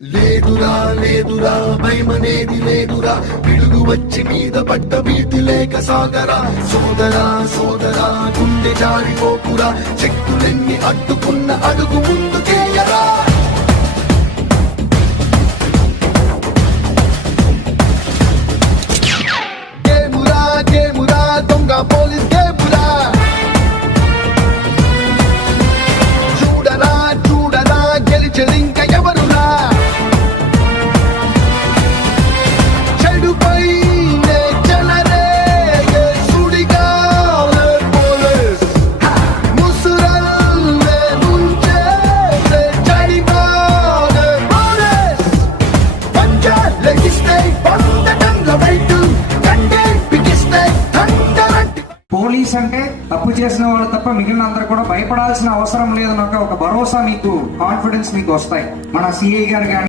లేదురా లేదురా భయమనేది లేదురా పిడుగు వచ్చి మీద పడ్డ భీతి లేక సాగరా సోదరా సోదరా గుండె జారిపోకురా శక్తులెన్ని అడ్డుకున్న అడుగు ముందుకేయరా గేమురా గేమురా దొంగ పోలీస్ గేమురా చూడరా చూడరా గెలిచెదింక ఎవరురా పోలీస్ అంటే తప్పు చేసిన వాళ్ళు తప్ప మిగిలిన అందరూ కూడా భయపడాల్సిన అవసరం లేదన్న ఒక భరోసా మీకు, కాన్ఫిడెన్స్ మీకు వస్తాయి. మన సిఐ గారు